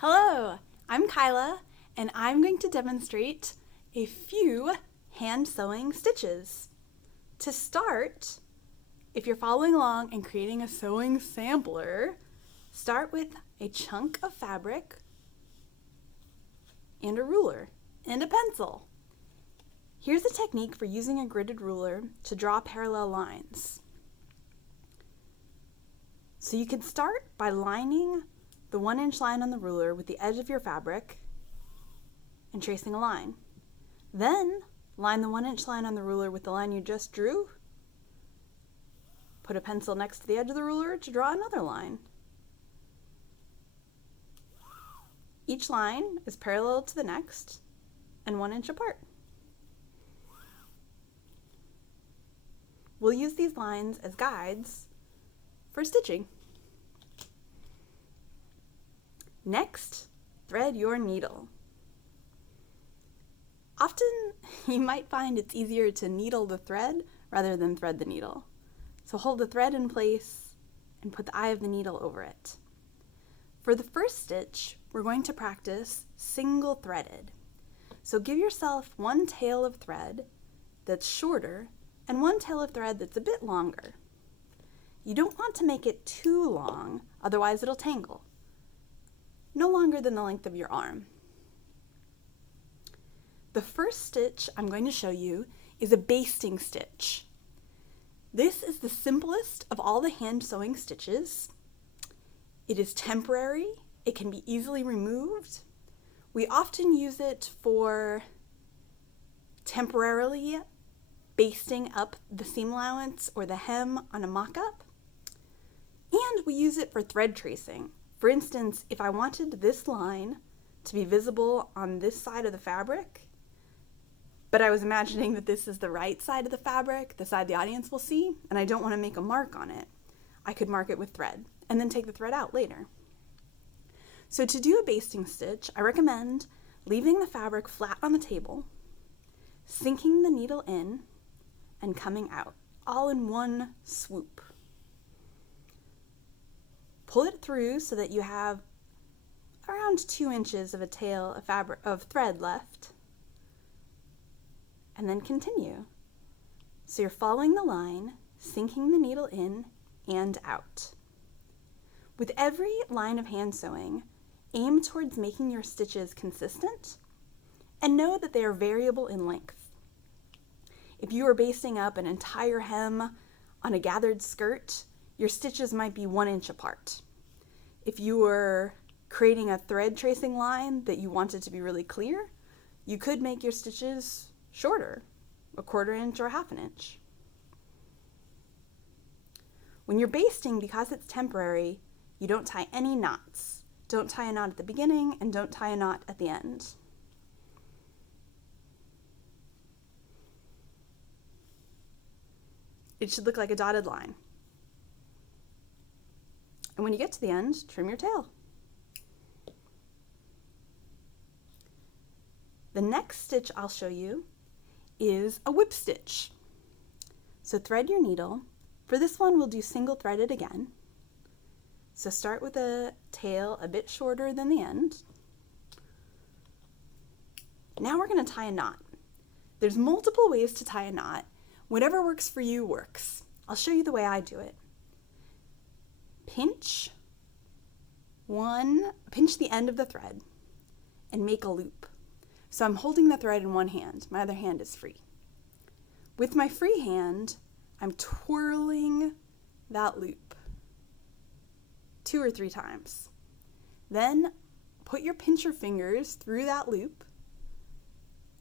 Hello, I'm Kyla, and I'm going to demonstrate a few hand sewing stitches. To start, if you're following along and creating a sewing sampler, start with a chunk of fabric and a ruler and a pencil. Here's a technique for using a gridded ruler to draw parallel lines. So you can start by lining the 1-inch line on the ruler with the edge of your fabric and tracing a line. Then line the 1-inch line on the ruler with the line you just drew. Put a pencil next to the edge of the ruler to draw another line. Each line is parallel to the next and 1 inch apart. We'll use these lines as guides for stitching. Next, thread your needle. Often you might find it's easier to needle the thread rather than thread the needle. So hold the thread in place and put the eye of the needle over it. For the first stitch, we're going to practice single threaded. So give yourself one tail of thread that's shorter and one tail of thread that's a bit longer. You don't want to make it too long, otherwise it'll tangle. No longer than the length of your arm. The first stitch I'm going to show you is a basting stitch. This is the simplest of all the hand sewing stitches. It is temporary, it can be easily removed. We often use it for temporarily basting up the seam allowance or the hem on a mock-up. And we use it for thread tracing. For instance, if I wanted this line to be visible on this side of the fabric, but I was imagining that this is the right side of the fabric, the side the audience will see, and I don't want to make a mark on it, I could mark it with thread and then take the thread out later. So to do a basting stitch, I recommend leaving the fabric flat on the table, sinking the needle in, and coming out, all in one swoop. Pull it through so that you have around 2 inches of a tail of thread left, and then continue. So you're following the line, sinking the needle in and out. With every line of hand sewing, aim towards making your stitches consistent and know that they are variable in length. If you are basting up an entire hem on a gathered skirt, your stitches might be 1 inch apart. If you were creating a thread tracing line that you wanted to be really clear, you could make your stitches shorter, 1/4 inch or 1/2 inch. When you're basting, because it's temporary, you don't tie any knots. Don't tie a knot at the beginning and don't tie a knot at the end. It should look like a dotted line. And when you get to the end, trim your tail. The next stitch I'll show you is a whip stitch. So thread your needle. For this one, we'll do single threaded again. So start with a tail a bit shorter than the end. Now we're going to tie a knot. There's multiple ways to tie a knot. Whatever works for you works. I'll show you the way I do it. Pinch the end of the thread and make a loop. So I'm holding the thread in one hand, my other hand is free. With my free hand, I'm twirling that loop 2 or 3 times. Then put your pincher fingers through that loop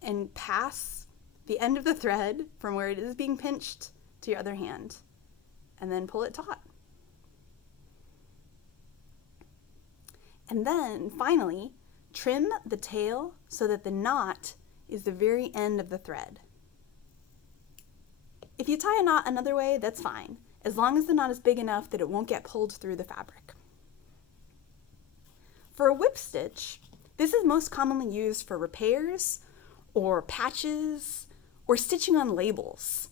and pass the end of the thread from where it is being pinched to your other hand, and then pull it taut. And then finally, trim the tail so that the knot is the very end of the thread. If you tie a knot another way, that's fine, as long as the knot is big enough that it won't get pulled through the fabric. For a whip stitch, this is most commonly used for repairs or patches or stitching on labels.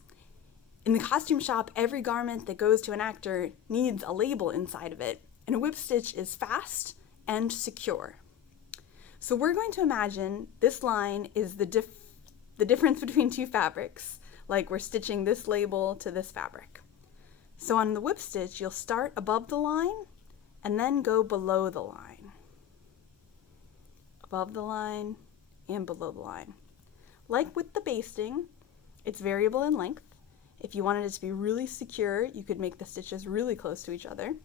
In the costume shop, every garment that goes to an actor needs a label inside of it, and a whip stitch is fast and secure. So we're going to imagine this line is the difference between two fabrics, like we're stitching this label to this fabric. So on the whip stitch, you'll start above the line and then go below the line. Above the line and below the line. Like with the basting, it's variable in length. If you wanted it to be really secure, you could make the stitches really close to each other.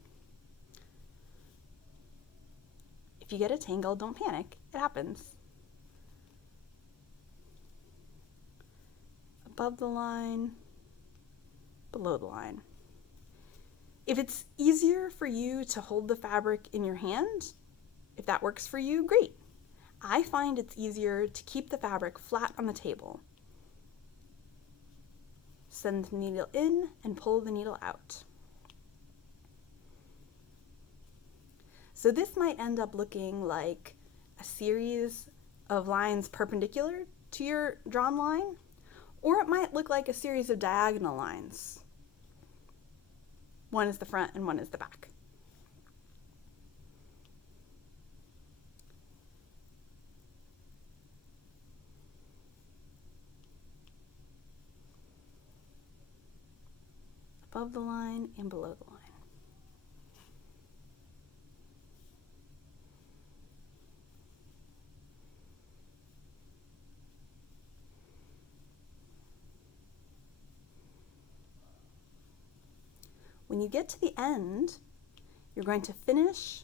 If you get a tangle, don't panic. It happens. Above the line, below the line. If it's easier for you to hold the fabric in your hand, if that works for you, great. I find it's easier to keep the fabric flat on the table. Send the needle in and pull the needle out. So this might end up looking like a series of lines perpendicular to your drawn line, or it might look like a series of diagonal lines. One is the front and one is the back. Above the line and below the line. When you get to the end, you're going to finish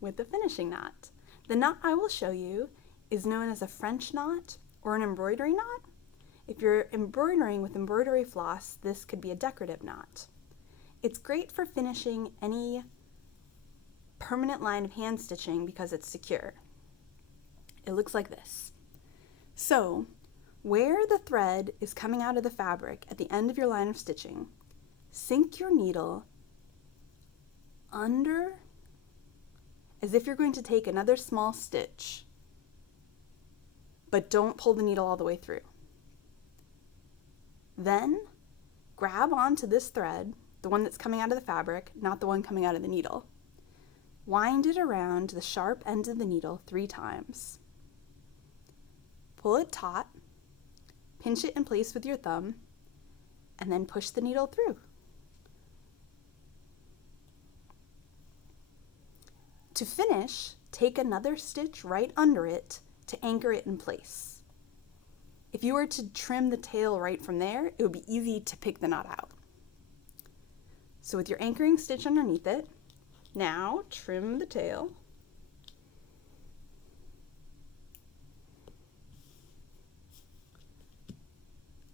with the finishing knot. The knot I will show you is known as a French knot or an embroidery knot. If you're embroidering with embroidery floss, this could be a decorative knot. It's great for finishing any permanent line of hand stitching because it's secure. It looks like this. So, where the thread is coming out of the fabric at the end of your line of stitching, sink your needle under as if you're going to take another small stitch, but don't pull the needle all the way through. Then grab onto this thread, the one that's coming out of the fabric, not the one coming out of the needle. Wind it around the sharp end of the needle 3 times. Pull it taut, pinch it in place with your thumb, and then push the needle through. To finish, take another stitch right under it to anchor it in place. If you were to trim the tail right from there, it would be easy to pick the knot out. So with your anchoring stitch underneath it, now trim the tail.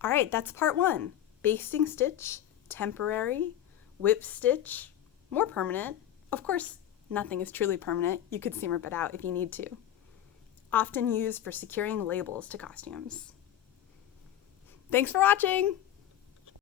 All right, that's part 1. Basting stitch, temporary, whip stitch, more permanent. Of course, nothing is truly permanent. You could seam rip it out if you need to. Often used for securing labels to costumes. Thanks for watching!